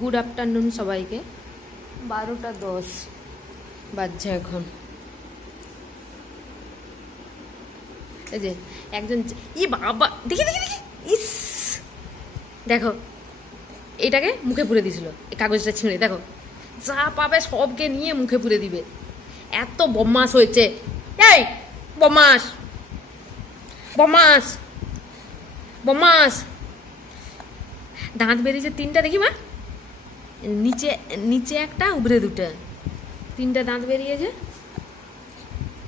Good afternoon সবাইকে। বারোটা দশ। বাজছে এখন। এই যে একজন ই বাবা দেখি দেখি দেখি। ইস! দেখো এটাকে মুখে পুরে দিছিল। এই কাগজটা ছিঁড়ে দেখো। যা পাবে সবকে নিয়ে মুখে পুরে দিবে। এত বদমাস হয়েছে। এই বদমাস বদমাস বদমাস দাঁত বেরিয়েছে তিনটা দেখি মা। নিচে নিচে একটা, উপরে দুটো। তিনটা দাঁত বেরিয়েছে।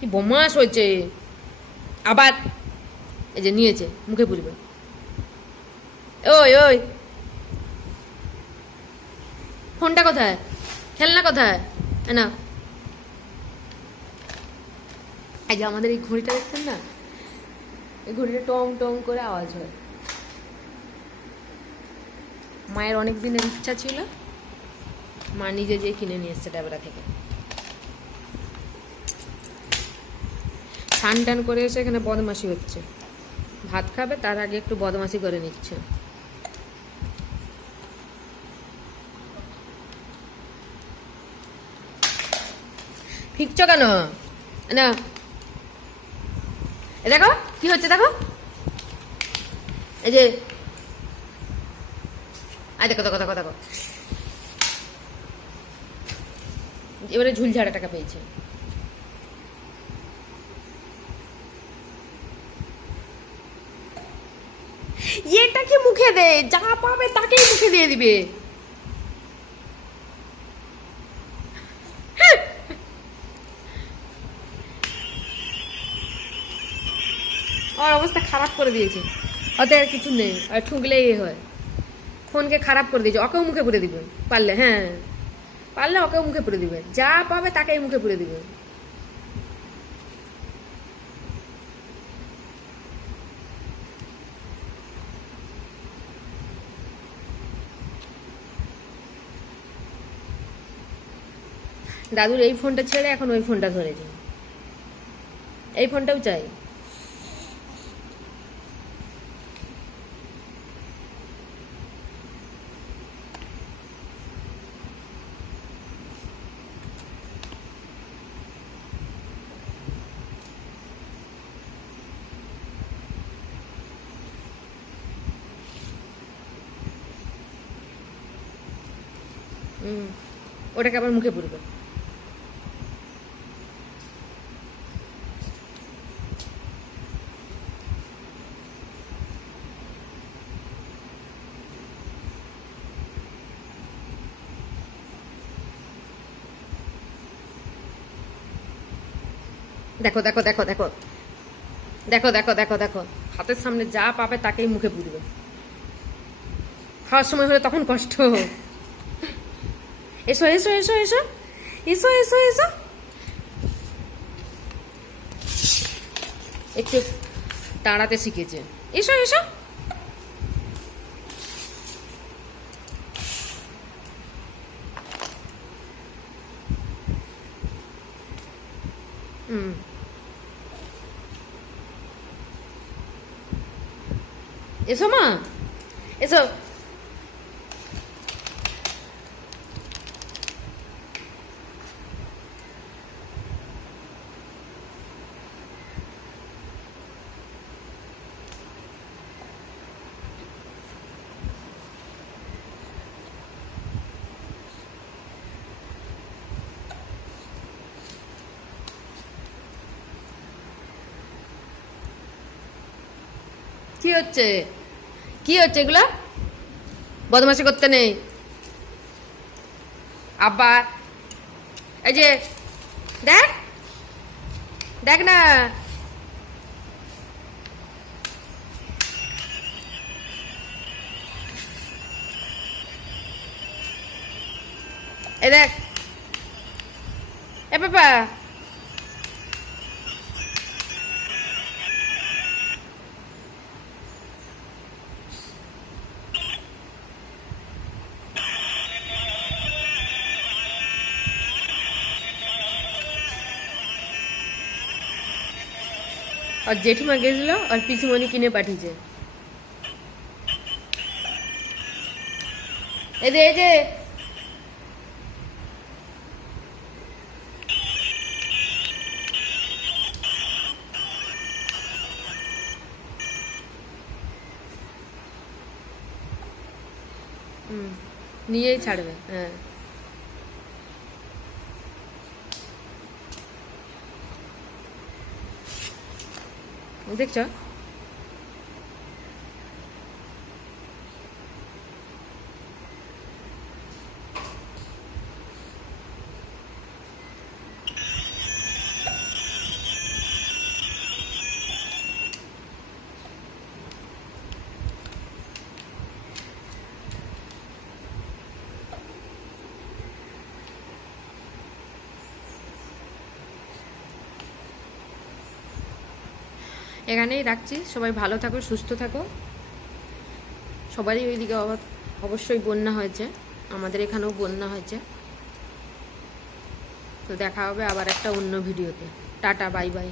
কি বমাস হয়েছে। আবার, এই যে নিয়েছে, মুখে পুরবে ওই ওই। ফোনটা কোথায়? খেলনা কোথায়? না এই যে আমাদের এই ঘড়িটা দেখছেন না? এই ঘড়িটা টং টং করে আওয়াজ হয়। মায়ের অনেক দিনের ইচ্ছা ছিল। মা নিজে যেয়ে কিনে নিয়ে এসছে ডাবরা থেকে। টান টান করে এসে এখানে বদমাসি হচ্ছে। ভাত খাবে, তার আগে একটু বদমাসি করে নিচ্ছে। ফিকছো কেন? না। দেখো, কি হচ্ছে দেখো। এই যে আয় দেখো দেখো দেখো দেখো। এবারে ঝুলঝাড়া টাকা পেয়েছে। এটাকে মুখে দে, যা পাবে তাকেই মুখে দিয়ে দিবে। ওর অবস্থা খারাপ করে দিয়েছে। ওতে আর কিছু নেই, আর ঠুকলেই হয়। ফোনকে খারাপ করে দিয়েছে, ওকেও মুখে পুরে দিবে, পারলে হ্যাঁ। পারলে ওকে মুখে পুরে দিবে। যা পাবে তাকেই মুখে পুরে দিবে। দাদুর এই ফোনটা ছেড়ে এখন ওই ফোনটা ধরেছে এই ফোনটাও চাই। ওটাকে আবার মুখে পুরবে দেখো দেখো দেখো দেখো। দেখো দেখো দেখো দেখো। হাতের সামনে যা পাবে তাকেই মুখে পুরবে খাওয়ার সময় হলে তখন কষ্ট। এসো এসো এসো এসো এসো এসো এসো একটু দাঁড়াতে শিখেছে। এসো এসো। হুম। এসো মা। এসো। কি হচ্ছে? কি হচ্ছে এগুলো? বদমাশি করতে নেই। আব্বা, এই যে, দেখ দেখ না। এই দেখ। এ বাবা আর জেঠিমা গেছিল আর পিসিমণি কিনে পাঠিয়েছে। এই যে এই নিয়েই ছাড়বে হ্যাঁ। দেখছো এখানেই রাখছি। সবাই ভালো থাকো, সুস্থ থাকো। সবারই ওইদিকে অব- অবশ্যই বন্যা হয়েছে। আমাদের এখানেও বন্যা হয়েছে। তো দেখা হবে আবার একটা অন্য ভিডিওতে। Tata bye bye